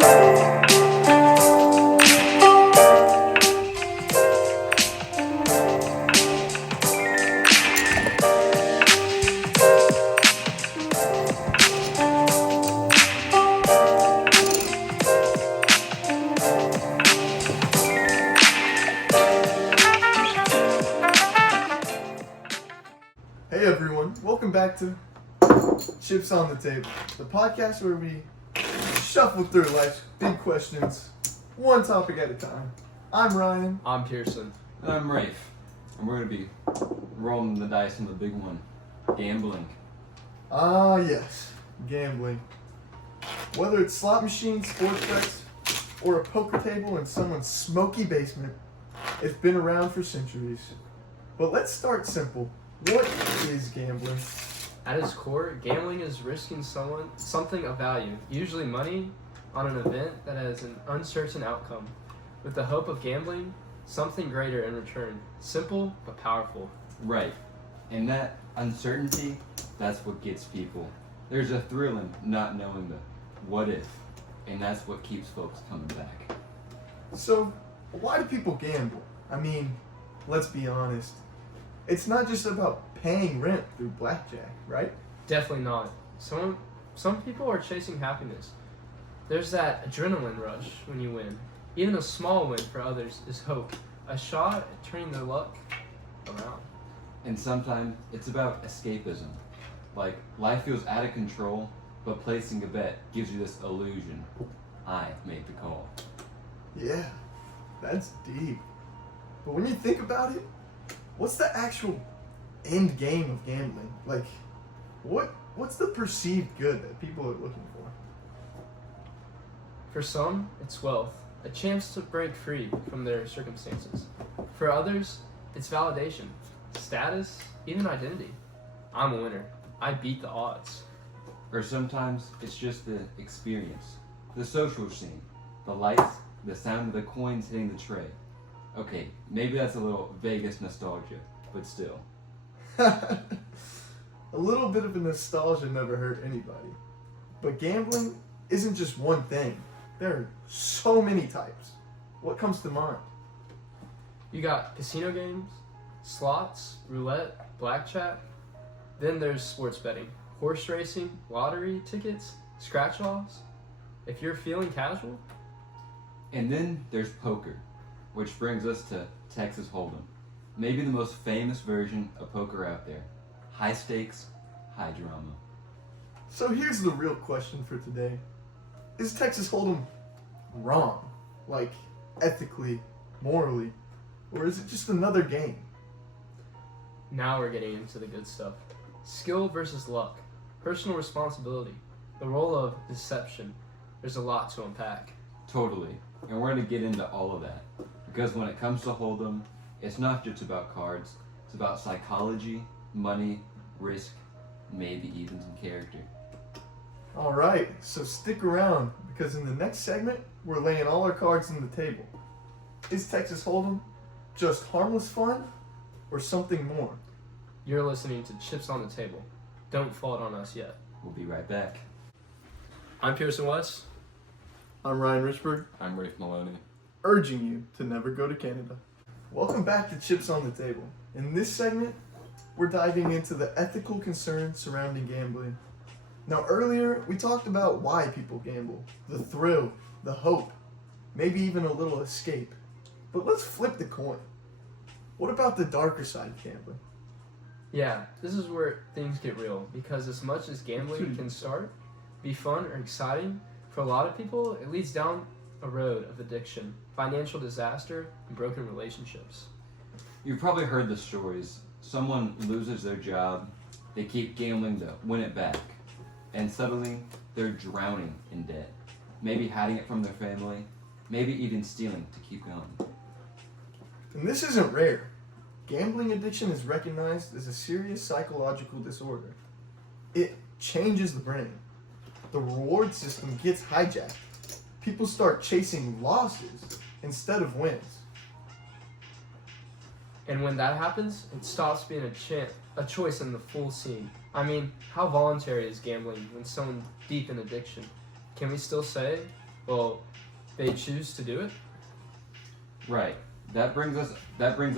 Hey everyone, welcome back to Chips on the Table, the podcast where we shuffle through life's big questions, one topic at a time. I'm Ryan. I'm Pearson. I'm Rafe, and we're going to be rolling the dice on the big one, gambling. Ah yes, gambling. Whether it's slot machines, sports bets, or a poker table in someone's smoky basement, it's been around for centuries. But let's start simple. What is gambling? At its core, gambling is risking something of value, usually money, on an event that has an uncertain outcome, with the hope of gambling something greater in return. Simple but powerful. Right, and that uncertainty, that's what gets people. There's a thrill in not knowing the what if, and that's what keeps folks coming back. So, why do people gamble? I mean, let's be honest. It's not just about paying rent through blackjack, right? Definitely not. Some people are chasing happiness. There's that adrenaline rush when you win. Even a small win for others is hope. A shot at turning their luck around. And sometimes it's about escapism. Like, life feels out of control, but placing a bet gives you this illusion. I made the call. Yeah, that's deep. But when you think about it, what's the actual end game of gambling? Like, what's the perceived good that people are looking for? For some, it's wealth, a chance to break free from their circumstances. For others, it's validation, status, even identity. I'm a winner. I beat the odds. Or sometimes it's just the experience, the social scene, the lights, the sound of the coins hitting the tray. Okay, maybe that's a little Vegas nostalgia, but still. A little bit of a nostalgia never hurt anybody. But gambling isn't just one thing. There are so many types. What comes to mind? You got casino games, slots, roulette, blackjack. Then there's sports betting, horse racing, lottery tickets, scratch-offs. If you're feeling casual. And then there's poker, which brings us to Texas Hold'em. Maybe the most famous version of poker out there. High stakes, high drama. So here's the real question for today. Is Texas Hold'em wrong? Like, ethically, morally? Or is it just another game? Now we're getting into the good stuff. Skill versus luck, personal responsibility, the role of deception. There's a lot to unpack. Totally. And we're going to get into all of that. Because when it comes to Hold'em, it's not just about cards. It's about psychology, money, risk, maybe even some character. Alright, so stick around, because in the next segment, we're laying all our cards on the table. Is Texas Hold'em just harmless fun, or something more? You're listening to Chips on the Table. Don't fall it on us yet. We'll be right back. I'm Pearson West. I'm Ryan Richburg, I'm Rafe Maloney. urging you to never go to Canada. Welcome back to Chips on the Table. In this segment, we're diving into the ethical concerns surrounding gambling. Now earlier, we talked about why people gamble, the thrill, the hope, maybe even a little escape. But let's flip the coin. What about the darker side of gambling? Yeah, this is where things get real, because as much as gambling can be fun or exciting, for a lot of people, it leads down a road of addiction, financial disaster, and broken relationships. You've probably heard the stories. Someone loses their job, they keep gambling to win it back, and suddenly they're drowning in debt. Maybe hiding it from their family, maybe even stealing to keep going. And this isn't rare. Gambling addiction is recognized as a serious psychological disorder. It changes the brain. The reward system gets hijacked. People start chasing losses instead of wins. And when that happens, it stops being a choice in the full scene. I mean, how voluntary is gambling when someone deep in addiction? Can we still say Well, they choose to do it. Right. That brings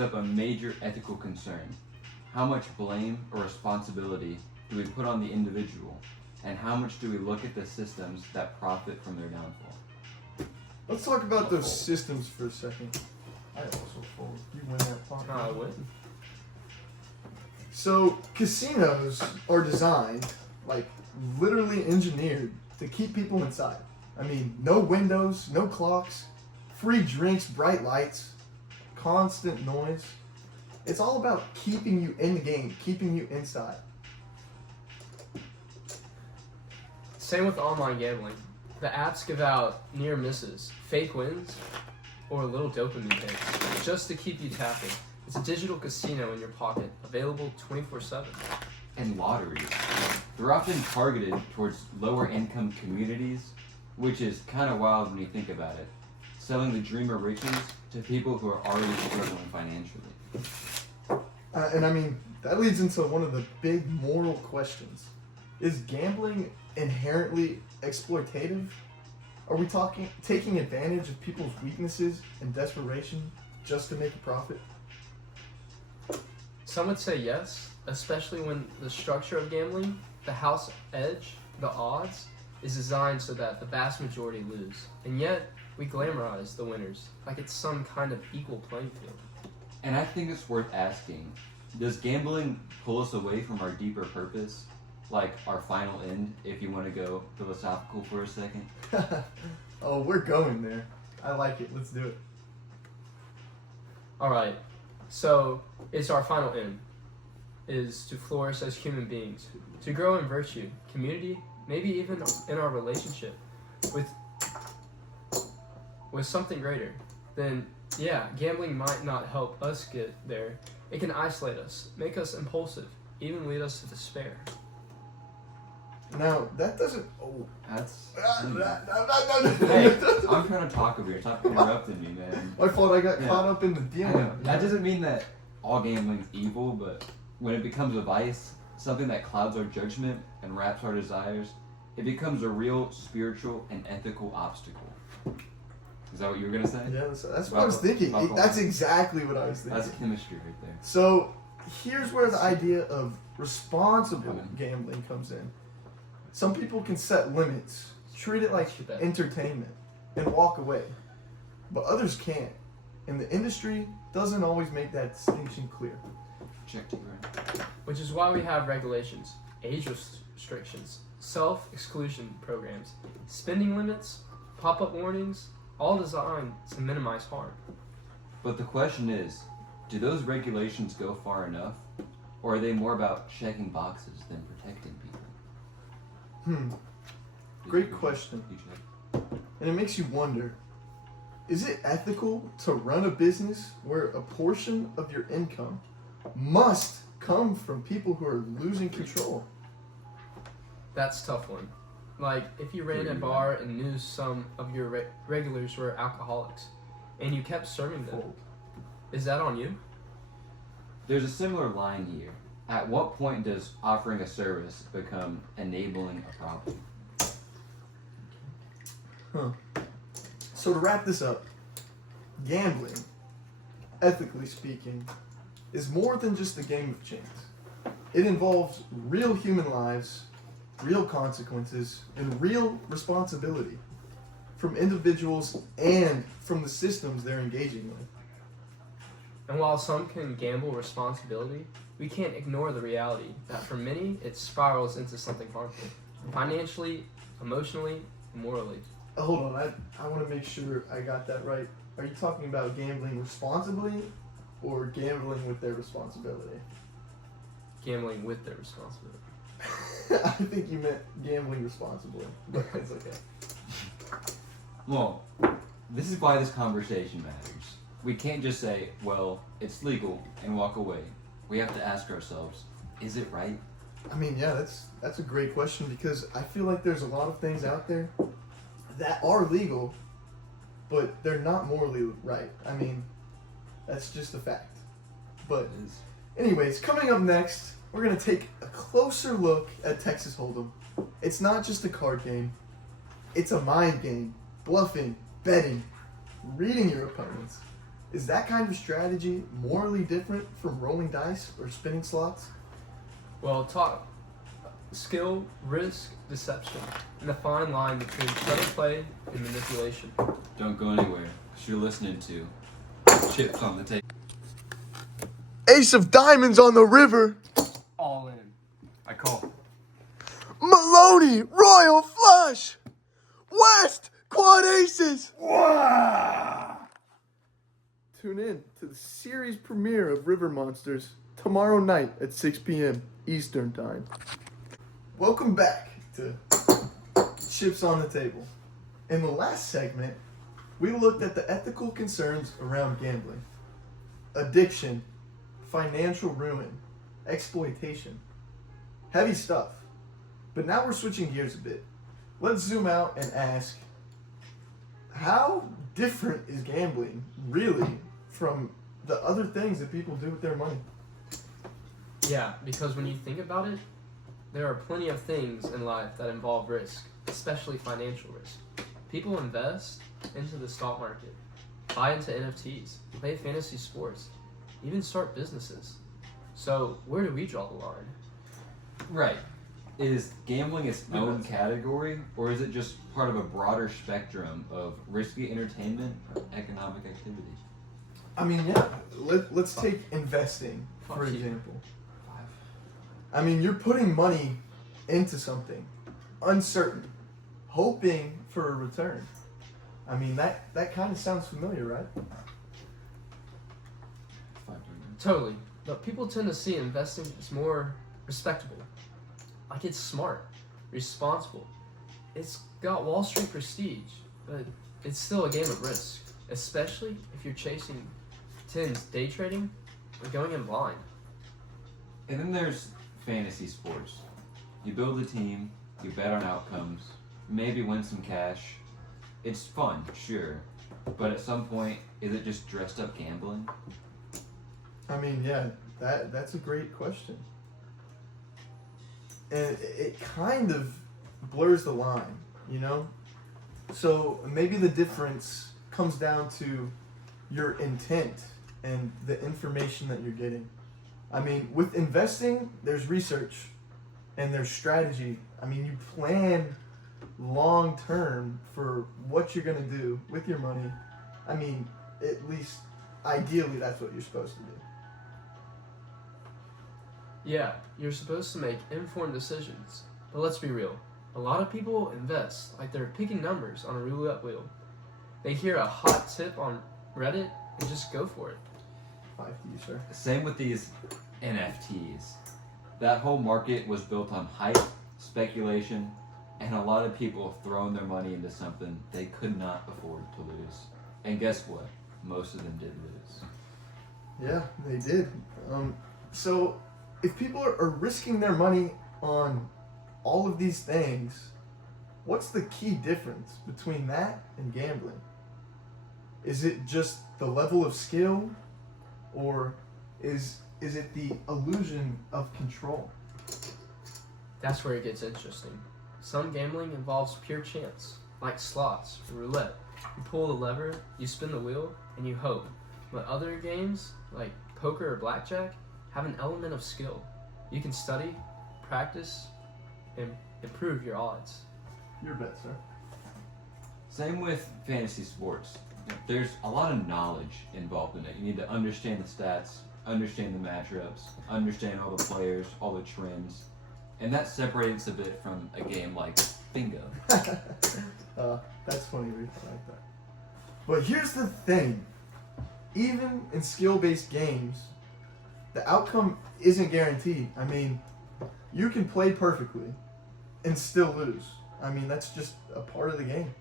up a major ethical concern. How much blame or responsibility do we put on the individual, and how much do we look at the systems that profit from their downfall? Let's talk about those systems for a second. I also fold. You win that pot. No, I wouldn't. So casinos are designed, like literally engineered, to keep people inside. I mean, no windows, no clocks, free drinks, bright lights, constant noise. It's all about keeping you in the game, keeping you inside. Same with online gambling. The apps give out near misses, fake wins, or little dopamine hits just to keep you tapping. It's a digital casino in your pocket, available 24/7. And lotteries. They're often targeted towards lower income communities, which is kind of wild when you think about it. Selling the dream of riches to people who are already struggling financially. And I mean, that leads into one of the big moral questions. Is gambling inherently exploitative? Are we taking advantage of people's weaknesses and desperation just to make a profit? Some would say yes, especially when the structure of gambling, the house edge, the odds, is designed so that the vast majority lose. And yet, we glamorize the winners like it's some kind of equal playing field. And I think it's worth asking, does gambling pull us away from our deeper purpose? Like our final end, if you want to go philosophical for a second? Oh, we're going there. I like it. Let's do it. Alright, so it's our final end, is to flourish as human beings, to grow in virtue, community, maybe even in our relationship with something greater. Then yeah, gambling might not help us get there. It can isolate us, make us impulsive, even lead us to despair. Now, that doesn't... Oh. That's... No. Hey, I'm trying to talk over here. Stop interrupting me, man. I thought I got Yeah. caught up in the I deal. know. That doesn't mean that all gambling's evil, but when it becomes a vice, something that clouds our judgment and wraps our desires, it becomes a real spiritual and ethical obstacle. Is that what you were gonna say? Yeah, that's what I was thinking. That's exactly what I was thinking. That's chemistry right there. So, here's where the idea of responsible gambling comes in. Some people can set limits, treat it like entertainment, and walk away. But others can't. And the industry doesn't always make that distinction clear. Check to right. Which is why we have regulations, age restrictions, self-exclusion programs, spending limits, pop-up warnings, all designed to minimize harm. But the question is, do those regulations go far enough? Or are they more about checking boxes than protecting people? Great question. You check. And it makes you wonder, is it ethical to run a business where a portion of your income must come from people who are losing control? That's a tough one. Like, if you ran a bar and knew some of your regulars were alcoholics, and you kept serving them, is that on you? There's a similar line here. At what point does offering a service become enabling a problem? So to wrap this up, gambling, ethically speaking, is more than just a game of chance. It involves real human lives, real consequences, and real responsibility from individuals and from the systems they're engaging with. And while some can gamble responsibility, we can't ignore the reality that for many it spirals into something harmful, financially, emotionally, morally. Hold on, I want to make sure I got that right. Are you talking about gambling responsibly or gambling with their responsibility? Gambling with their responsibility. I think you meant gambling responsibly, but it's okay. Well, this is why this conversation matters. We can't just say, well, it's legal, and walk away. We have to ask ourselves, is it right? I mean, yeah, that's a great question because I feel like there's a lot of things out there that are legal, but they're not morally right. I mean, that's just a fact. But It is. anyways, coming up next, we're going to take a closer look at Texas Hold'em. It's not just a card game. It's a mind game bluffing, betting, reading your opponents. Is that kind of strategy morally different from rolling dice or spinning slots? Well, talk skill, risk, deception, and the fine line between subtle play and manipulation. Don't go anywhere. 'Cause you're listening to Chips on the Table. Ace of diamonds on the river. All in. I call. Maloney, royal flush. West, quad aces. Tune in to the series premiere of River Monsters tomorrow night at 6 p.m. Eastern Time. Welcome back to Chips on the Table. In the last segment, we looked at the ethical concerns around gambling, addiction, financial ruin, exploitation. Heavy stuff. But now we're switching gears a bit. Let's zoom out and ask, how different is gambling really from the other things that people do with their money? Yeah, because when you think about it, there are plenty of things in life that involve risk, especially financial risk. People invest into the stock market, buy into NFTs, play fantasy sports, even start businesses. So where do we draw the line? Right. Is gambling its own category, or is it just part of a broader spectrum of risky entertainment or economic activity? I mean, yeah, let's take investing, for Fuck you. example. I mean, you're putting money into something uncertain, hoping for a return. I mean, that kind of sounds familiar, right? Totally. But people tend to see investing as more respectable. Like it's smart, responsible. It's got Wall Street prestige, but it's still a game of risk, especially if you're chasing tens, day trading, or going in blind. And then there's fantasy sports. You build a team, you bet on outcomes, maybe win some cash. It's fun, sure, but at some point, is it just dressed up gambling? I mean, yeah, that's a great question. And it kind of blurs the line, you know? So maybe the difference comes down to your intent and the information that you're getting. I mean, with investing, there's research and there's strategy. I mean, you plan long term for what you're going to do with your money. I mean, at least ideally, that's what you're supposed to do. Yeah, you're supposed to make informed decisions. But let's be real. A lot of people invest like they're picking numbers on a roulette wheel. They hear a hot tip on Reddit and just go for it. 5 to you, sir. Same with these NFTs. That whole market was built on hype, speculation, and a lot of people throwing their money into something they could not afford to lose. And guess what? Most of them did lose. Yeah, they did. So if people are risking their money on all of these things, what's the key difference between that and gambling? Is it just the level of skill, or is it the illusion of control? That's where it gets interesting. Some gambling involves pure chance, like slots, roulette. You pull the lever, you spin the wheel, and you hope. But other games, like poker or blackjack, have an element of skill. You can study, practice, and improve your odds. Your bet, sir. Same with fantasy sports. There's a lot of knowledge involved in it. You need to understand the stats, understand the matchups, understand all the players, all the trends. And that separates a bit from a game like bingo. That's funny, Reef. I like that. But here's the thing. Even in skill-based games, the outcome isn't guaranteed. I mean, you can play perfectly and still lose. I mean, that's just a part of the game.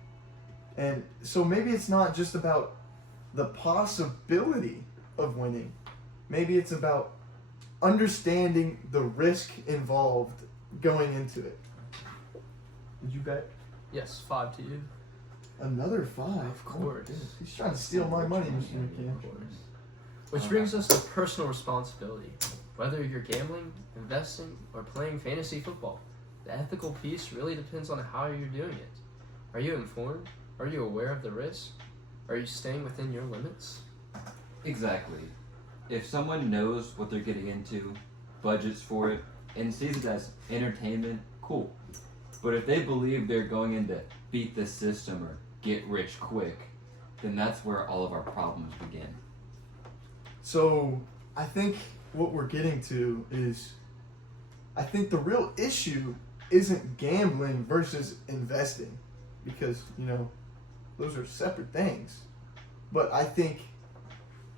And so maybe it's not just about the possibility of winning. Maybe it's about understanding the risk involved going into it. Did you bet? Yes, 5 to you. Another 5? Of course. Oh, he's trying to steal my money, Mr. McCann. Of course. Which brings us to personal responsibility. Whether you're gambling, investing, or playing fantasy football, the ethical piece really depends on how you're doing it. Are you informed? Are you aware of the risk? Are you staying within your limits? Exactly. If someone knows what they're getting into, budgets for it, and sees it as entertainment, cool. But if they believe they're going in to beat the system or get rich quick, then that's where all of our problems begin. So I think what we're getting to is, I think the real issue isn't gambling versus investing, because, you know, those are separate things. But I think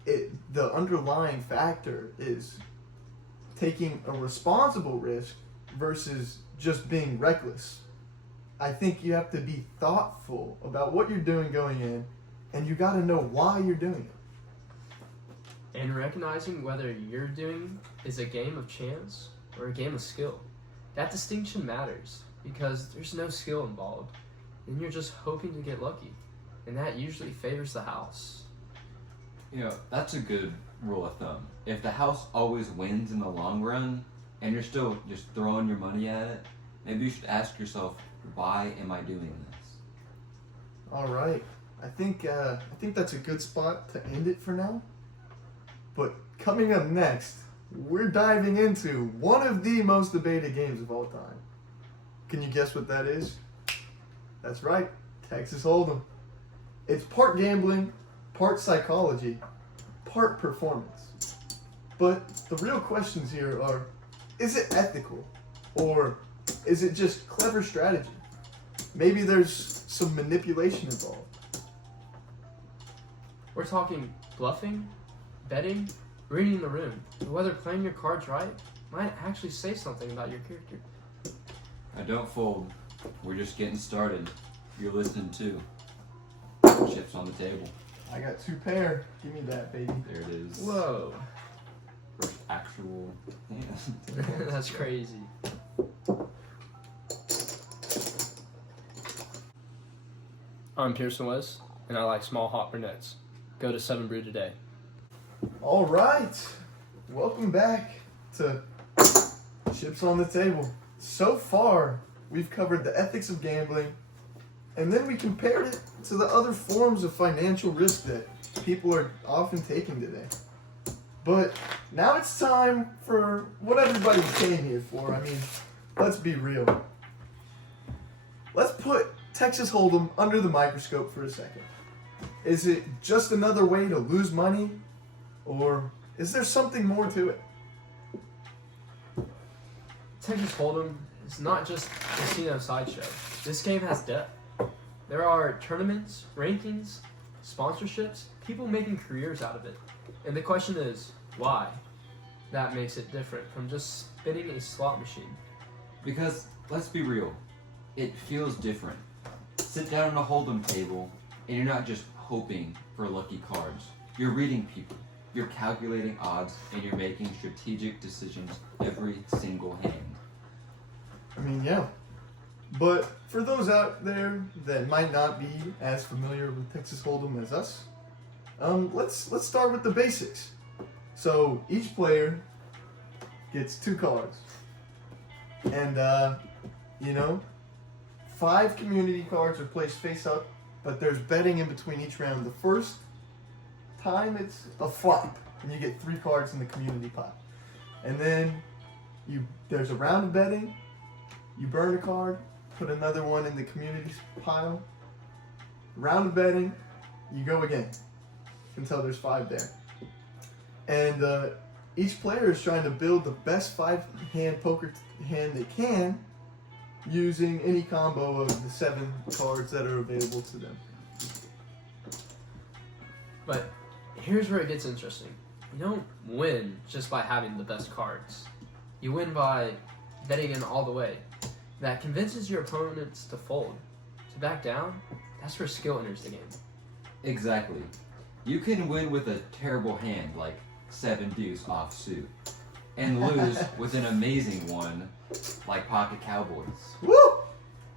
the underlying factor is taking a responsible risk versus just being reckless. I think you have to be thoughtful about what you're doing going in, and you got to know why you're doing it. And recognizing whether you're doing is a game of chance or a game of skill. That distinction matters because there's no skill involved. And you're just hoping to get lucky. And that usually favors the house. You know, that's a good rule of thumb. If the house always wins in the long run, and you're still just throwing your money at it, maybe you should ask yourself, why am I doing this? All right. I think that's a good spot to end it for now. But coming up next, we're diving into one of the most debated games of all time. Can you guess what that is? That's right, Texas Hold'em. It's part gambling, part psychology, part performance. But the real questions here are, is it ethical? Or is it just clever strategy? Maybe there's some manipulation involved. We're talking bluffing, betting, reading the room, and whether playing your cards right might actually say something about your character. Now don't fold. We're just getting started. You're listening to Chips on the Table. I got 2 pair. Give me that, baby. There it is. Whoa. First actual. That's crazy. I'm Pearson West, and I like small hot brunettes. Go to 7 Brew today. All right. Welcome back to Chips on the Table. So far, we've covered the ethics of gambling, and then we compared it to the other forms of financial risk that people are often taking today. But now it's time for what everybody came here for. I mean, let's be real. Let's put Texas Hold'em under the microscope for a second. Is it just another way to lose money? Or is there something more to it? Texas Hold'em is not just a casino sideshow. This game has depth. There are tournaments, rankings, sponsorships, people making careers out of it. And the question is, why? That makes it different from just spinning a slot machine. Because, let's be real, it feels different. Sit down at a Hold'em table, and you're not just hoping for lucky cards. You're reading people, you're calculating odds, and you're making strategic decisions every single hand. I mean, yeah. But for those out there that might not be as familiar with Texas Hold'em as us, let's start with the basics. So each player gets 2 cards, and 5 community cards are placed face up, but there's betting in between each round. The first time it's a flop, and you get 3 cards in the community pot, and then there's a round of betting. You burn a card, put another one in the community pile. Round of betting, you go again until there's 5 there. And each player is trying to build the best 5-hand poker hand they can using any combo of the 7 cards that are available to them. But here's where it gets interesting. You don't win just by having the best cards. You win by betting in all the way. That convinces your opponents to fold. To back down, that's where skill enters the game. Exactly. You can win with a terrible hand, like 7 deuce offsuit, and lose with an amazing one, like pocket cowboys. Woo!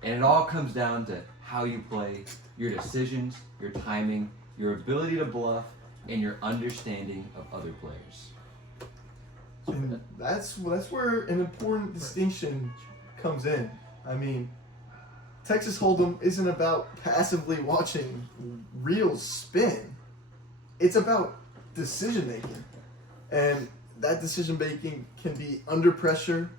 And it all comes down to how you play, your decisions, your timing, your ability to bluff, and your understanding of other players. And that's where an important distinction comes in. I mean, Texas Hold'em isn't about passively watching reels spin. It's about decision making. And that decision making can be under pressure,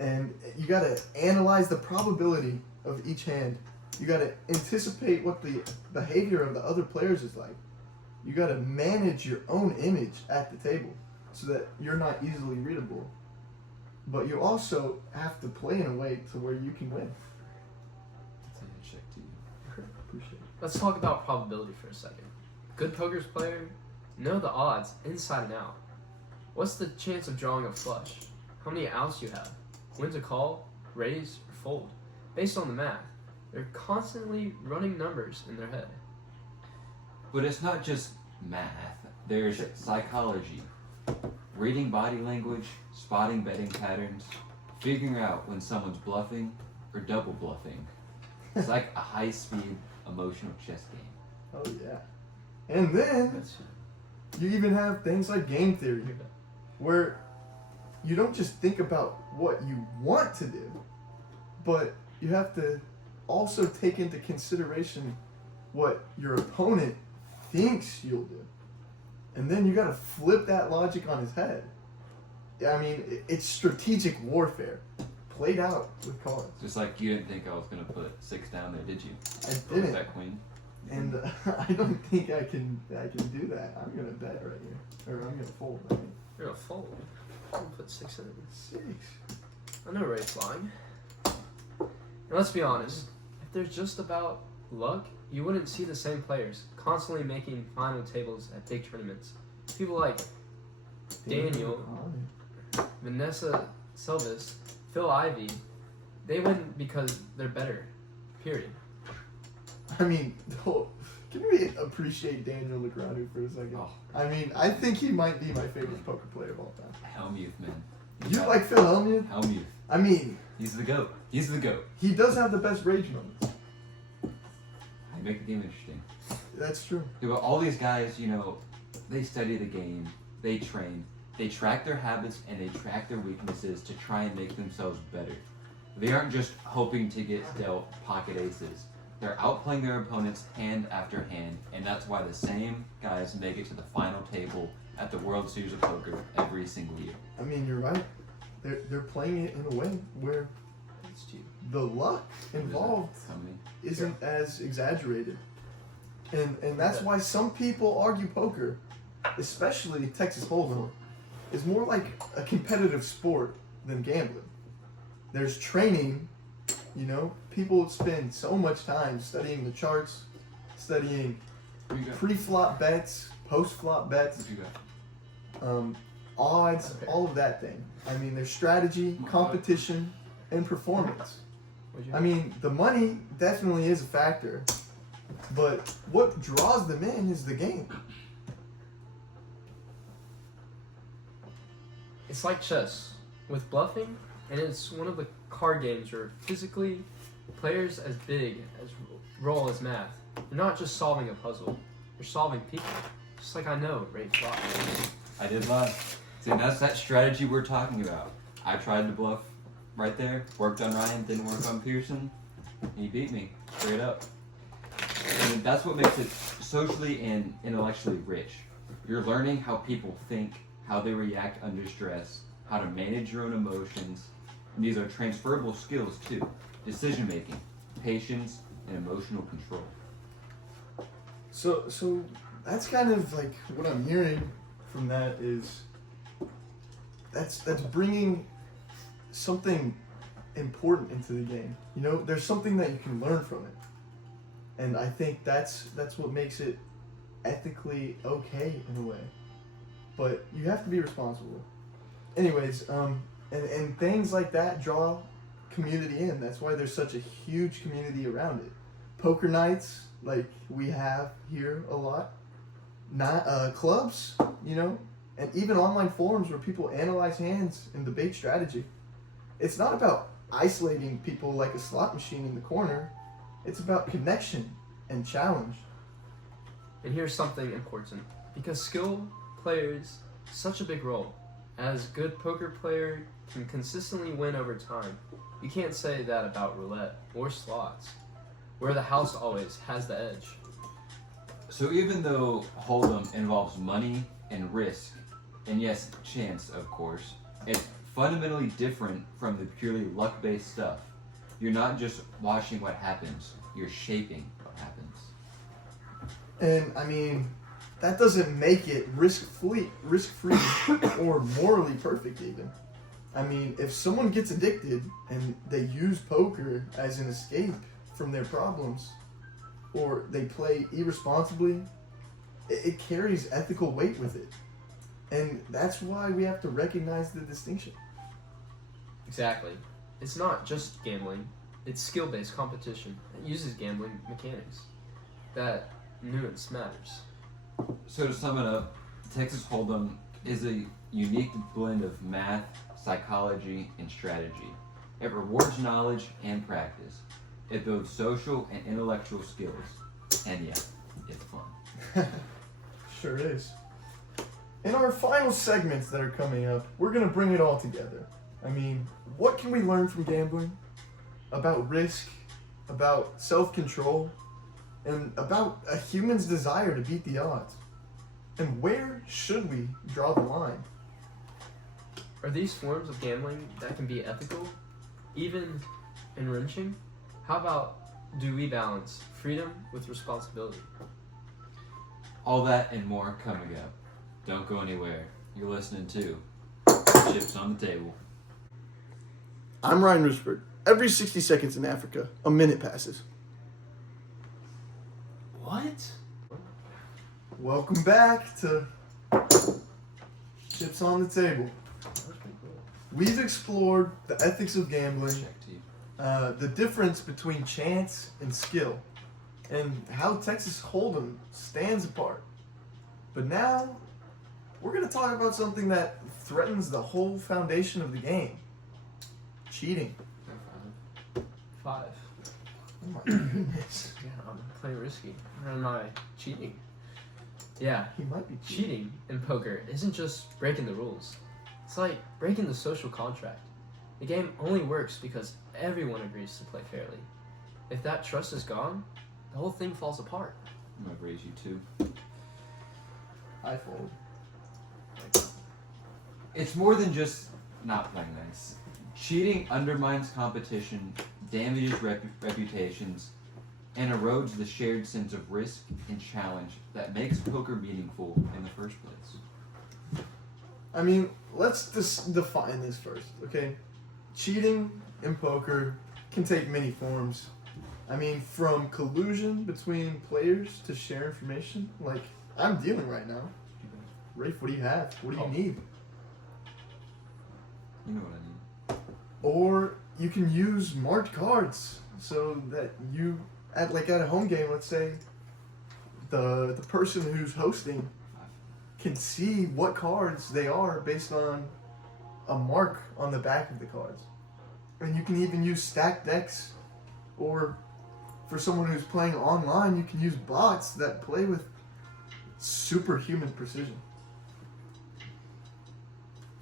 and you got to analyze the probability of each hand. You got to anticipate what the behavior of the other players is like. You got to manage your own image at the table so that you're not easily readable. But you also have to play in a way to where you can win. That's a handshake to you. Appreciate it. Let's talk about probability for a second. Good poker's player know the odds inside and out. What's the chance of drawing a flush? How many outs you have? When to call, raise, or fold? Based on the math. They're constantly running numbers in their head. But it's not just math. There's psychology, reading body language, spotting betting patterns, figuring out when someone's bluffing or double bluffing. It's like a high-speed emotional chess game. Oh, yeah. And then you even have things like game theory, where you don't just think about what you want to do, but you have to also take into consideration what your opponent thinks you'll do. And then you got to flip that logic on his head. I mean, it's strategic warfare played out with cards. Just like you didn't think I was going to put 6 down there, did you? I Or was didn't. that queen? And I don't think I can do that. I'm gonna bet right here, or I'm gonna fold. I mean, You're gonna fold. I'm gonna put 6 in. 6. I know Ray's flying. And let's be honest, if there's just about luck, you wouldn't see the same players constantly making final tables at big tournaments. People like Daniel, Vanessa Silvis, Phil Ivey, they win because they're better. Period. I mean, can we appreciate Daniel Negreanu for a second? Oh. I mean, I think he might be my favorite poker player of all time. Helmuth, man. You like Phil Hellmuth? Helmuth. I mean, He's the GOAT. He's the GOAT. he does have the best rage moments. I make the game interesting. That's true. Yeah, but all these guys, you know, they study the game, they train, they track their habits, and they track their weaknesses to try and make themselves better. They aren't just hoping to get dealt pocket aces. They're outplaying their opponents hand after hand, and that's why the same guys make it to the final table at the World Series of Poker every single year. I mean, you're right. They're playing it in a way where It's cheap. the luck involved How many? isn't as exaggerated. And that's why some people argue poker, especially Texas Hold'em, is more like a competitive sport than gambling. There's training, you know, people spend so much time studying the charts, studying Who you got? pre-flop bets, post-flop bets, What you got? odds, Okay. all of that thing. I mean, there's strategy, competition, and performance. What'd you I mean, the money definitely is a factor, but what draws them in is the game. It's like chess with bluffing, and it's one of the card games where physically players as big as role as math. You're not just solving a puzzle; you're solving people. Just like I know Ray Flock. I did lie. See, that's that strategy we're talking about. I tried to bluff right there, worked on Ryan, didn't work on Pearson. He beat me, straight up. And that's what makes it socially and intellectually rich. You're learning how people think, how they react under stress, how to manage your own emotions. And these are transferable skills too. Decision making, patience, and emotional control. So that's kind of like what I'm hearing from that is that's bringing something important into the game. You know, there's something that you can learn from it, and I think that's what makes it ethically okay in a way. But you have to be responsible. Anyways, and things like that draw community in. That's why there's such a huge community around it. Poker nights, like we have here a lot. Not clubs, you know, and even online forums where people analyze hands and debate strategy. It's not about isolating people like a slot machine in the corner. It's about connection and challenge. And here's something important. Because skill plays such a big role, as good poker player can consistently win over time. You can't say that about roulette or slots, where the house always has the edge. So even though Hold'em involves money and risk, and yes, chance, of course, it's fundamentally different from the purely luck-based stuff. You're not just watching what happens, you're shaping what happens. And I mean, that doesn't make it risk-free, or morally perfect even. I mean, if someone gets addicted and they use poker as an escape from their problems, or they play irresponsibly, it carries ethical weight with it. And that's why we have to recognize the distinction. Exactly. It's not just gambling, it's skill-based competition that uses gambling mechanics. That nuance matters. So to sum it up, Texas Hold'em is a unique blend of math, psychology, and strategy. It rewards knowledge and practice. It builds social and intellectual skills. And yeah, it's fun. Sure is. In our final segments that are coming up, we're going to bring it all together. I mean, what can we learn from gambling? About risk, about self-control, and about a human's desire to beat the odds. And where should we draw the line? Are these forms of gambling that can be ethical, even enriching? How about do we balance freedom with responsibility? All that and more coming up. Don't go anywhere. You're listening to Chips on the Table. I'm Ryan Rusberg. Every 60 seconds in Africa, a minute passes. What? Welcome back to Chips on the Table. We've explored the ethics of gambling, Check to you. the difference between chance and skill, and how Texas Hold'em stands apart. But now, we're going to talk about something that threatens the whole foundation of the game. Cheating. 5. Oh my goodness. Yeah, I'm playing risky. Or am I cheating? Yeah, He might be cheating in poker isn't just breaking the rules. It's like breaking the social contract. The game only works because everyone agrees to play fairly. If that trust is gone, the whole thing falls apart. I'm gonna raise you too. I fold. It's more than just not playing nice. Cheating undermines competition, damages reputations, and erodes the shared sense of risk and challenge that makes poker meaningful in the first place. I mean, let's just define this first, okay? Cheating in poker can take many forms. I mean, from collusion between players to share information, like I'm dealing right now. Rafe, what do you have? What do you need? You know what I mean. Or you can use marked cards so that you, at a home game, let's say, the person who's hosting can see what cards they are based on a mark on the back of the cards. And you can even use stacked decks, or for someone who's playing online, you can use bots that play with superhuman precision.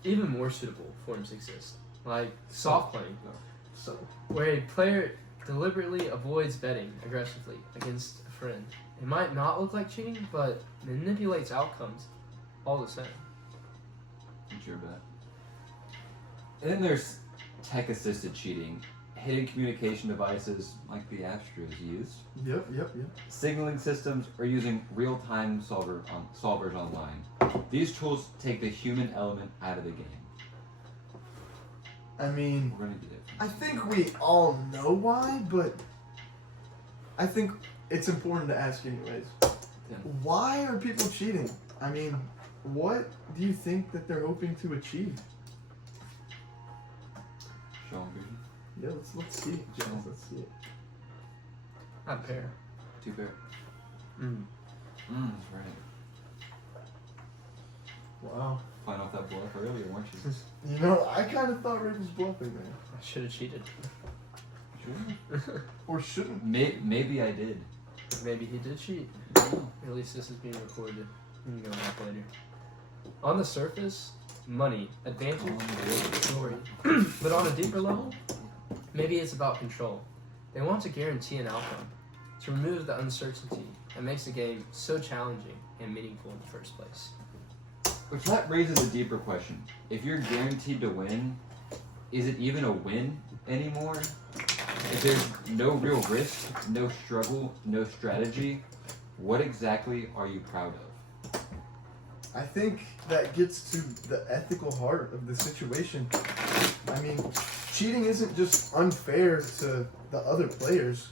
Even more suitable forms exist, like soft playing, So, where a player deliberately avoids betting aggressively against a friend. It might not look like cheating, but manipulates outcomes all the same. What's your bet? And then there's tech-assisted cheating. Hidden communication devices like the Astros used. yep. Signaling systems or using real-time solvers online. These tools take the human element out of the game. I mean, We're gonna do it. I think we all know why, but I think it's important to ask anyways. Yeah. Why are people cheating? I mean, what do you think that they're hoping to achieve? Show 'em, baby. Yeah, let's see it, Jones. Let's see it. Not pair. 2 pair. Mm. That's right. Wow. Flying off that bluff earlier, weren't you? You know, I kind of thought Rick was bluffing there. I should have cheated. Or shouldn't. Maybe I did. Maybe he did cheat. At least this is being recorded. We can go back later. On the surface, money, advantage, glory. But on a deeper level, maybe it's about control. They want to guarantee an outcome, to remove the uncertainty that makes the game so challenging and meaningful in the first place. Which that raises a deeper question. If you're guaranteed to win, is it even a win anymore? If there's no real risk, no struggle, no strategy, what exactly are you proud of? I think that gets to the ethical heart of the situation. I mean, cheating isn't just unfair to the other players,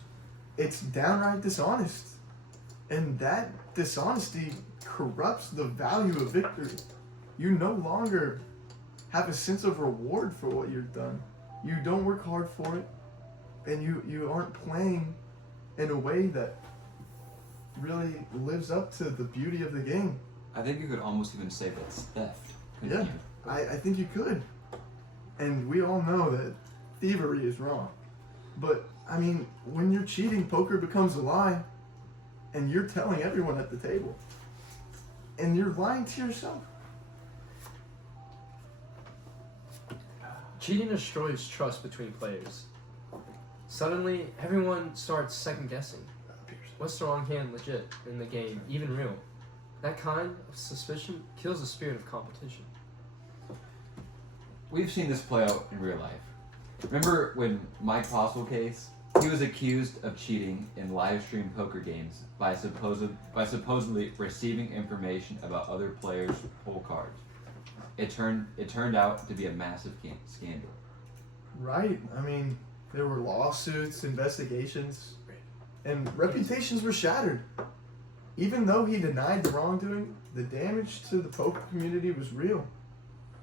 it's downright dishonest. And that dishonesty corrupts the value of victory. You no longer have a sense of reward for what you've done. You don't work hard for it, and you aren't playing in a way that really lives up to the beauty of the game. I think you could almost even say that's theft. couldn't Yeah. you? I think you could. And we all know that thievery is wrong. But, I mean, when you're cheating, poker becomes a lie, and you're telling everyone at the table. And you're lying to yourself. Cheating destroys trust between players. Suddenly, everyone starts second guessing. What's the wrong hand legit in the game, even real? That kind of suspicion kills the spirit of competition. We've seen this play out in real life. Remember when Mike Postle case? He was accused of cheating in live stream poker games by supposedly receiving information about other players' hole cards. It turned out to be a massive scandal. Right. I mean, there were lawsuits, investigations, and reputations were shattered. Even though he denied the wrongdoing, the damage to the poker community was real.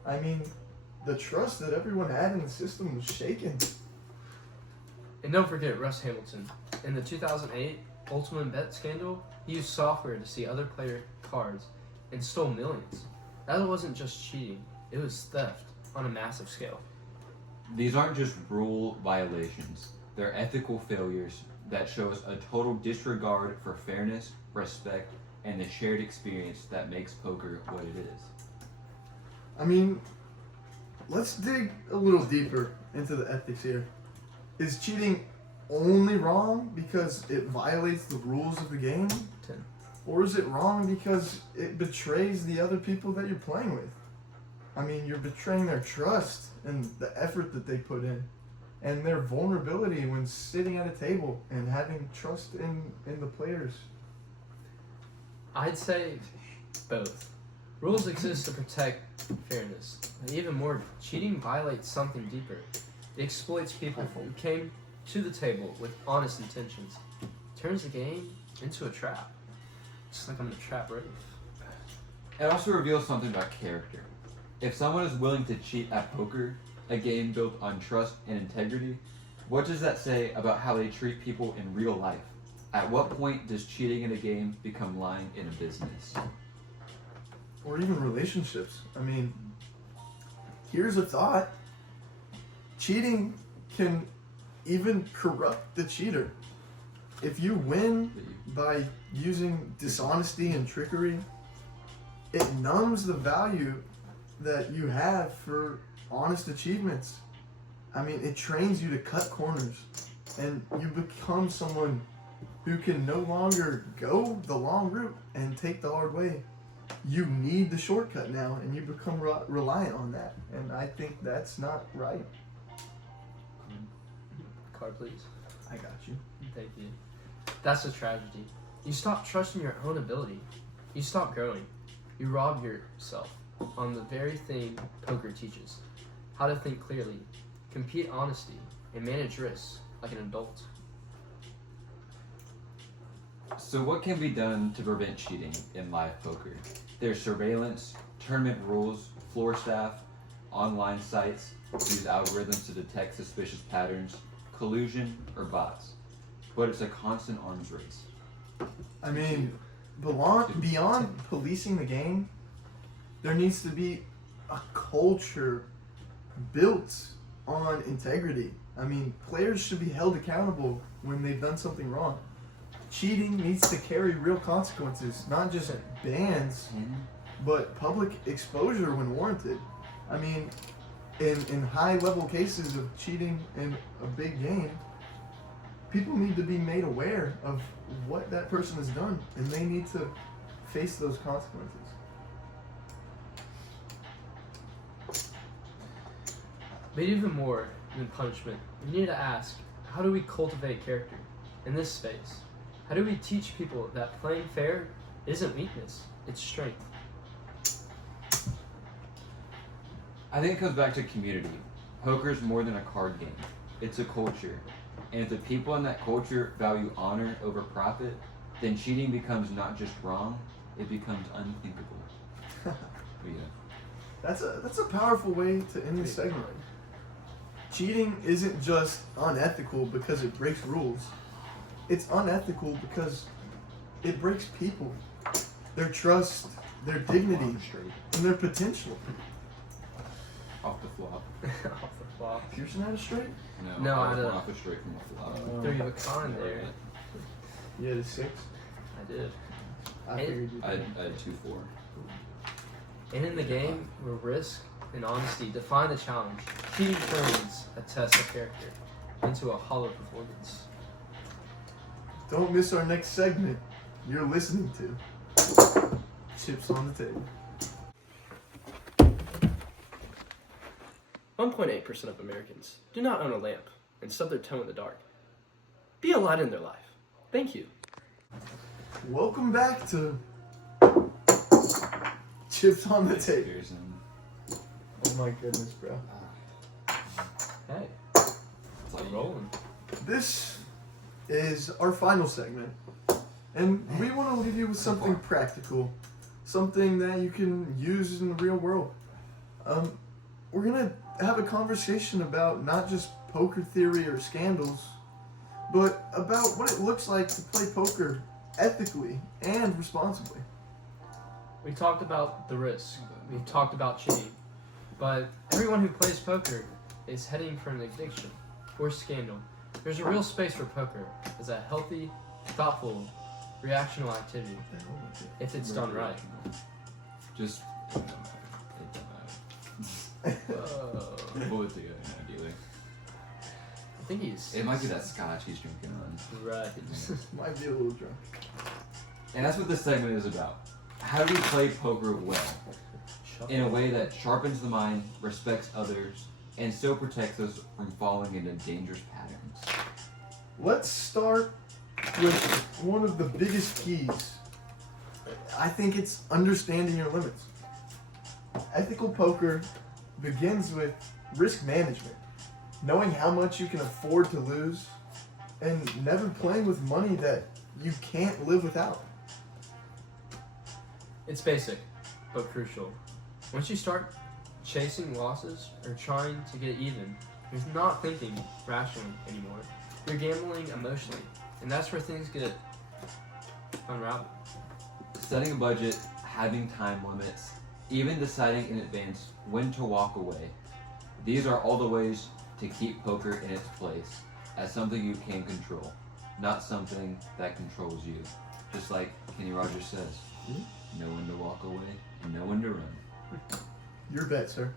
I mean, the trust that everyone had in the system was shaken. And don't forget Russ Hamilton. In the 2008 Ultimate Bet scandal, he used software to see other player cards and stole millions. That wasn't just cheating, it was theft on a massive scale. These aren't just rule violations. They're ethical failures that show us a total disregard for fairness, respect, and the shared experience that makes poker what it is. I mean, let's dig a little deeper into the ethics here. Is cheating only wrong because it violates the rules of the game? 10. Or is it wrong because it betrays the other people that you're playing with? I mean, you're betraying their trust and the effort that they put in, and their vulnerability when sitting at a table and having trust in the players. I'd say both. Rules exist to protect fairness. And even more, cheating violates something deeper. It exploits people who came to the table with honest intentions. Turns the game into a trap. Just like I'm in a trap right now. It also reveals something about character. If someone is willing to cheat at poker, a game built on trust and integrity, what does that say about how they treat people in real life? At what point does cheating in a game become lying in a business? Or even relationships. I mean, here's a thought. Cheating can even corrupt the cheater. If you win by using dishonesty and trickery, it numbs the value that you have for honest achievements. I mean, it trains you to cut corners, and you become someone who can no longer go the long route and take the hard way. You need the shortcut now, and you become reliant on that. And I think that's not right. Card, please. I got you. Thank you. That's a tragedy. You stop trusting your own ability. You stop growing. You rob yourself on the very thing poker teaches. How to think clearly, compete honestly, and manage risks like an adult. So what can be done to prevent cheating in live poker? There's surveillance, tournament rules, floor staff, online sites, use algorithms to detect suspicious patterns, collusion, or bots. But it's a constant arms race. I mean, beyond policing the game, there needs to be a culture built on integrity. I mean, players should be held accountable when they've done something wrong. Cheating needs to carry real consequences, not just bans, but public exposure when warranted. I mean, in high level cases of cheating in a big game, people need to be made aware of what that person has done, and they need to face those consequences. But even more than punishment, we need to ask, how do we cultivate character in this space? How do we teach people that playing fair isn't weakness, it's strength? I think it comes back to community. Poker is more than a card game. It's a culture. And if the people in that culture value honor over profit, then cheating becomes not just wrong, it becomes unthinkable. But yeah. That's a powerful way to end this segment. Cheating isn't just unethical because it breaks rules. It's unethical because it breaks people, their trust, their dignity, and their potential. Off the flop. Off the flop. Pearson had a straight? No, I I was had a- off a straight from a flop. Threw you a con there. You had a 6? I did. I figured you I did. had 2-4. And in the game, where risk and honesty define the challenge, cheating turns a test of character into a hollow performance. Don't miss our next segment. You're listening to Chips on the Table. 1.8% of Americans do not own a lamp and stub their toe in the dark. Be a light in their life. Thank you. Welcome back to Chips on the Table. Pearson. Oh my goodness, bro. Hey, It's we're like rolling. This is our final segment, and we want to leave you with something practical, something that you can use in the real world. We're gonna have a conversation about not just poker theory or scandals, but about what it looks like to play poker ethically and responsibly. We talked about the risk. We've talked about cheating. But everyone who plays poker is heading for an addiction or scandal. There's a real space for poker as a healthy, thoughtful, reactional activity if it's done right. Just it don't matter. It don't matter. Pull it together, ideally. I think he's It might be that scotch he's drinking on. right. Might be a little drunk. And that's what this segment is about. How do we play poker well? In a way that sharpens the mind, respects others, and still protects us from falling into dangerous patterns. Let's start with one of the biggest keys. I think it's understanding your limits. Ethical poker begins with risk management, knowing how much you can afford to lose, and never playing with money that you can't live without. It's basic, but crucial. Once you start chasing losses or trying to get even, you're not thinking rationally anymore. You're gambling emotionally, and that's where things get unraveled. Setting a budget, having time limits, even deciding in advance when to walk away. These are all the ways to keep poker in its place as something you can control, not something that controls you. Just like Kenny Rogers says, know when to walk away and know when to run. Your bet, sir.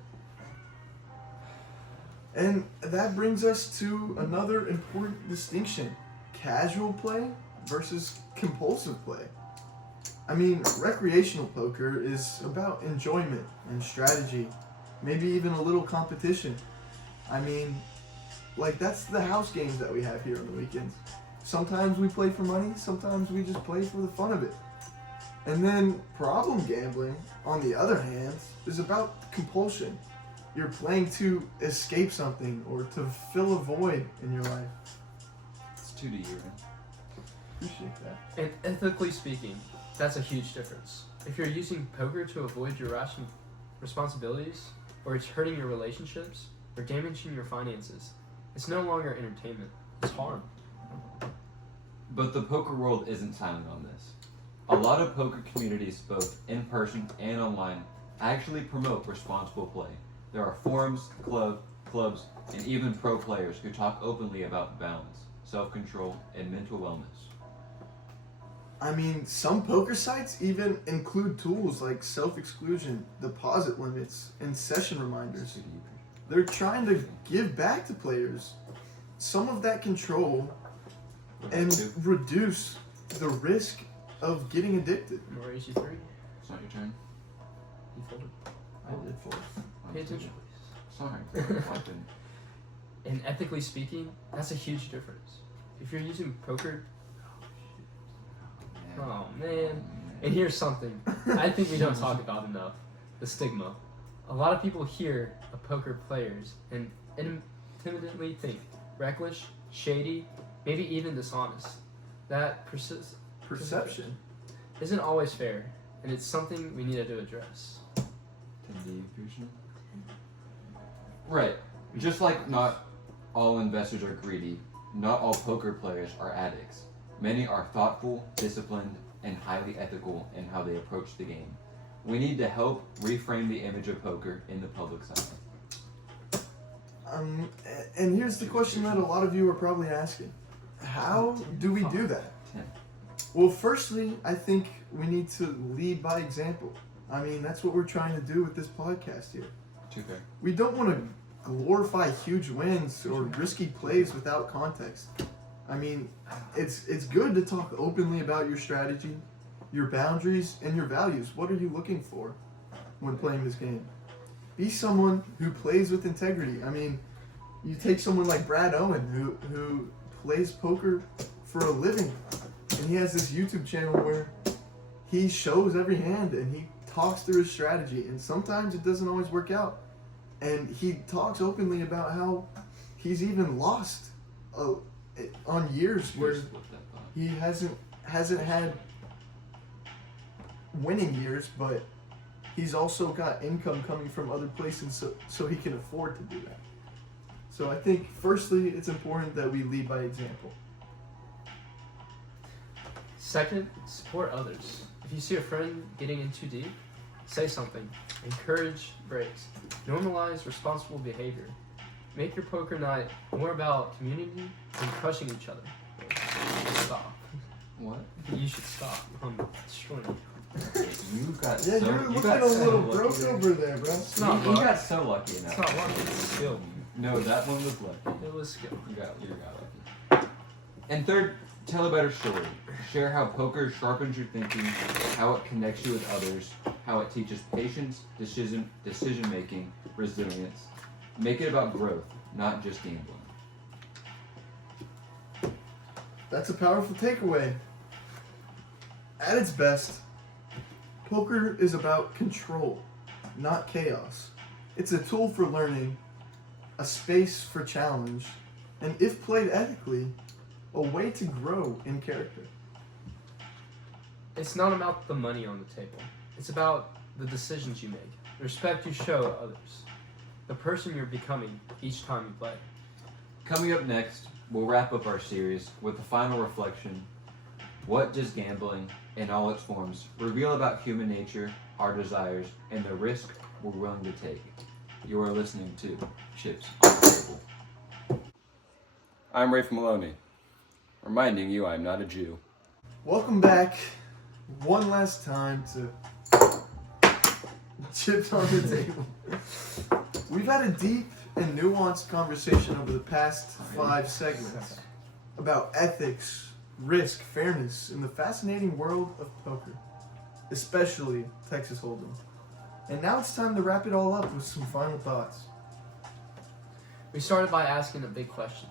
And that brings us to another important distinction: casual play versus compulsive play. I mean, recreational poker is about enjoyment and strategy, maybe even a little competition. I mean, like, that's the house games that we have here on the weekends. Sometimes we play for money, sometimes we just play for the fun of it. And then problem gambling, on the other hand, is about compulsion. You're playing to escape something or to fill a void in your life. It's 2 to you, right? Appreciate that. And ethically speaking, that's a huge difference. If you're using poker to avoid your rational responsibilities, or it's hurting your relationships, or damaging your finances, it's no longer entertainment, it's harm. But the poker world isn't silent on this. A lot of poker communities, both in person and online, actually promote responsible play. There are forums, clubs, and even pro players who talk openly about balance, self-control, and mental wellness. I mean, some poker sites even include tools like self-exclusion, deposit limits, and session reminders. They're trying to give back to players some of that control and reduce the risk of getting addicted. I'm gonna raise you 3. It's not your turn. You folded. I did fold. Pay attention, please. Sorry. I didn't. And ethically speaking, that's a huge difference. If you're using poker, oh man. And here's something I think we don't talk about enough: the stigma. A lot of people hear of poker players and intimidately think reckless, shady, maybe even dishonest. That Perception. isn't always fair, and it's something we need to address. Right. Just like not all investors are greedy, not all poker players are addicts. Many are thoughtful, disciplined, and highly ethical in how they approach the game. We need to help reframe the image of poker in the public's eye. And here's the question that a lot of you are probably asking. How do we do that? Well, firstly, I think we need to lead by example. I mean, that's what we're trying to do with this podcast here. Too fair. We don't want to glorify huge wins or risky plays without context. I mean, it's good to talk openly about your strategy, your boundaries, and your values. What are you looking for when playing this game? Be someone who plays with integrity. I mean, you take someone like Brad Owen, who plays poker for a living, and he has this YouTube channel where he shows every hand and he talks through his strategy, and sometimes it doesn't always work out. And he talks openly about how he's even lost on years where he hasn't had winning years, but he's also got income coming from other places, so he can afford to do that. So I think firstly, it's important that we lead by example. Second, support others. If you see a friend getting in too deep, say something. Encourage breaks. Normalize responsible behavior. Make your poker night more about community than crushing each other. Stop. What? You should stop. I'm destroying you. You got Yeah, so you're you looking got a so little lucky broke there. over there, bro. It's not You luck. got so lucky in that. It's not luck. It's skill. No, that one was lucky. It was skill. You got lucky. And third, tell a better story. Share how poker sharpens your thinking, how it connects you with others, how it teaches patience, decision making, resilience. Make it about growth, not just gambling. That's a powerful takeaway. At its best, poker is about control, not chaos. It's a tool for learning, a space for challenge, and if played ethically, a way to grow in character. It's not about the money on the table. It's about the decisions you make, the respect you show others, the person you're becoming each time you play. Coming up next, we'll wrap up our series with the final reflection. What does gambling, in all its forms, reveal about human nature, our desires, and the risk we're willing to take? You are listening to Chips on the Table. I'm Rafe Maloney, reminding you I'm not a Jew. Welcome back one last time to Chips on the Table. We've had a deep and nuanced conversation over the past 5 segments about ethics, risk, fairness, and the fascinating world of poker, especially Texas Hold'em. And now it's time to wrap it all up with some final thoughts. We started by asking a big question.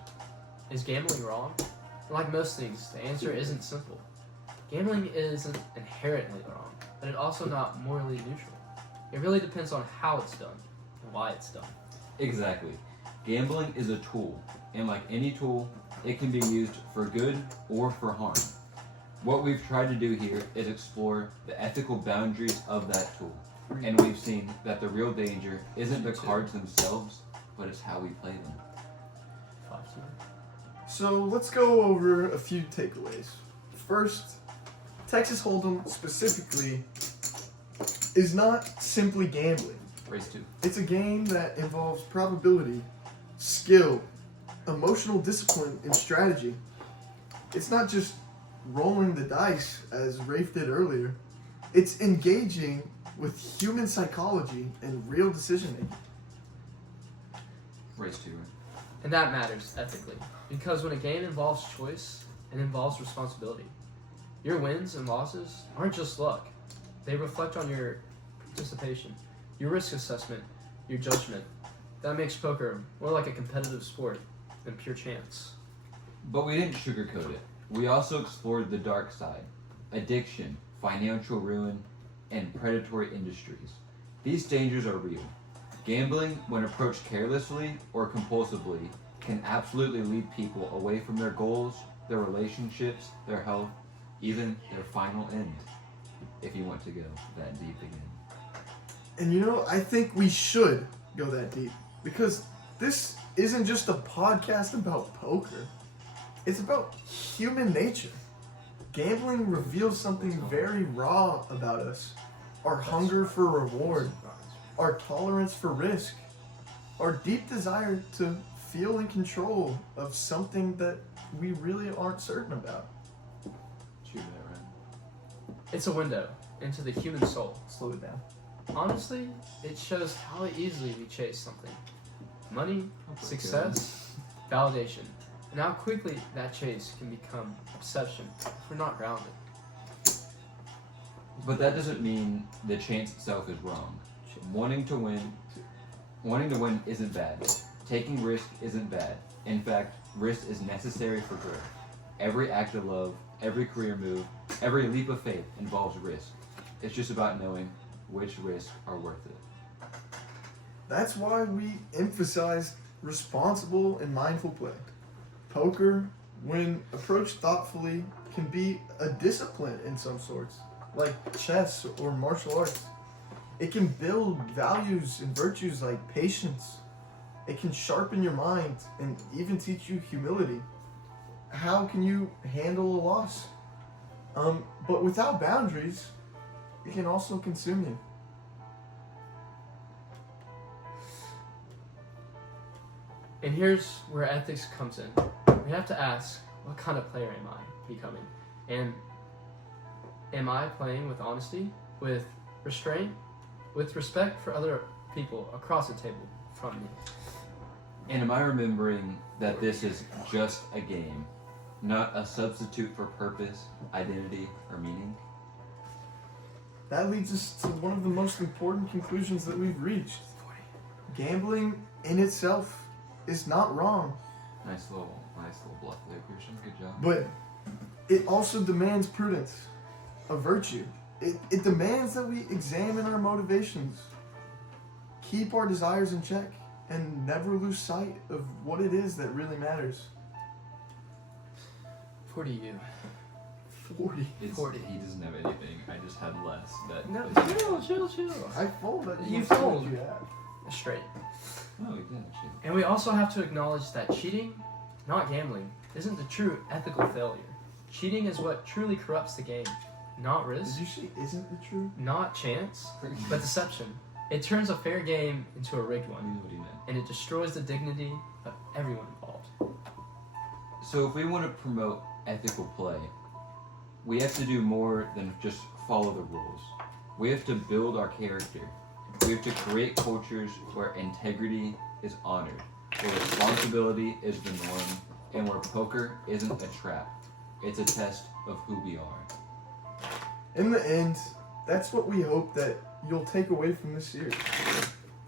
Is gambling wrong? Like most things, the answer isn't simple. Gambling isn't inherently wrong, but it's also not morally neutral. It really depends on how it's done and why it's done. Exactly. Gambling is a tool, and like any tool, it can be used for good or for harm. What we've tried to do here is explore the ethical boundaries of that tool, and we've seen that the real danger isn't the cards themselves, but it's how we play them. 5-2. So let's go over a few takeaways. First, Texas Hold'em specifically is not simply gambling. Race 2. It's a game that involves probability, skill, emotional discipline, and strategy. It's not just rolling the dice, as Rafe did earlier. It's engaging with human psychology and real decision making. Race 2. And that matters ethically. Because when a game involves choice, it involves responsibility. Your wins and losses aren't just luck. They reflect on your participation, your risk assessment, your judgment. That makes poker more like a competitive sport than pure chance. But we didn't sugarcoat it. We also explored the dark side, addiction, financial ruin, and predatory industries. These dangers are real. Gambling, when approached carelessly or compulsively, can absolutely lead people away from their goals, their relationships, their health, even their final end, if you want to go that deep again. And you know, I think we should go that deep because this isn't just a podcast about poker. It's about human nature. Gambling reveals something very raw about us. Our hunger for reward, our tolerance for risk, our deep desire to feel in control of something that we really aren't certain about. True that, right? It's a window into the human soul. Slow it down. Honestly, it shows how easily we chase something. Money, success, validation, and how quickly that chase can become obsession if we're not grounded. But that doesn't mean the chance itself is wrong. Wanting to win isn't bad. Taking risk isn't bad. In fact, risk is necessary for growth. Every act of love, every career move, every leap of faith involves risk. It's just about knowing which risks are worth it. That's why we emphasize responsible and mindful play. Poker, when approached thoughtfully, can be a discipline in some sorts, like chess or martial arts. It can build values and virtues like patience. It can sharpen your mind and even teach you humility. How can you handle a loss? But without boundaries, it can also consume you. And here's where ethics comes in. We have to ask, what kind of player am I becoming? And am I playing with honesty, with restraint, with respect for other people across the table from me? And am I remembering that this is just a game, not a substitute for purpose, identity, or meaning? That leads us to one of the most important conclusions that we've reached. Gambling in itself is not wrong, Nice little bluff there, Christian. Good job. but it also demands prudence, a virtue. It demands that we examine our motivations, keep our desires in check, and never lose sight of what it is that really matters. 40 you. 40. It's, 40. He doesn't have anything. I just had less. That No, is- chill. I fold it. You What fold. you have. Straight. Oh, he did actually. And we also have to acknowledge that cheating, not gambling, isn't the true ethical failure. Cheating is what truly corrupts the game. Not risk, Did you say isn't it true? not chance, but deception. It turns a fair game into a rigged I one, knew what he meant. and it destroys the dignity of everyone involved. So if we want to promote ethical play, we have to do more than just follow the rules. We have to build our character. We have to create cultures where integrity is honored, where responsibility is the norm, and where poker isn't a trap. It's a test of who we are. In the end, that's what we hope that you'll take away from this series.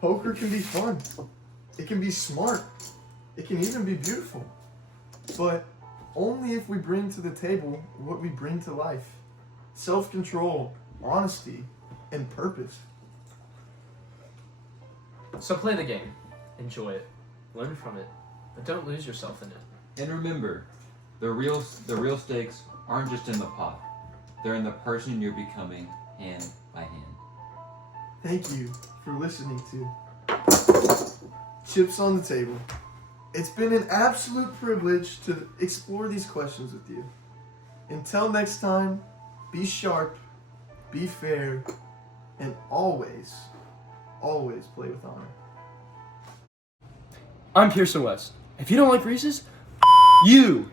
Poker can be fun. It can be smart. It can even be beautiful. But only if we bring to the table what we bring to life. Self-control, honesty, and purpose. So play the game, enjoy it, learn from it, but don't lose yourself in it. And remember, the real stakes aren't just in the pot. They're in the person you're becoming hand by hand. Thank you for listening to Chips on the Table. It's been an absolute privilege to explore these questions with you. Until next time, be sharp, be fair, and always, always play with honor. I'm Pearson West. If you don't like Reese's, you!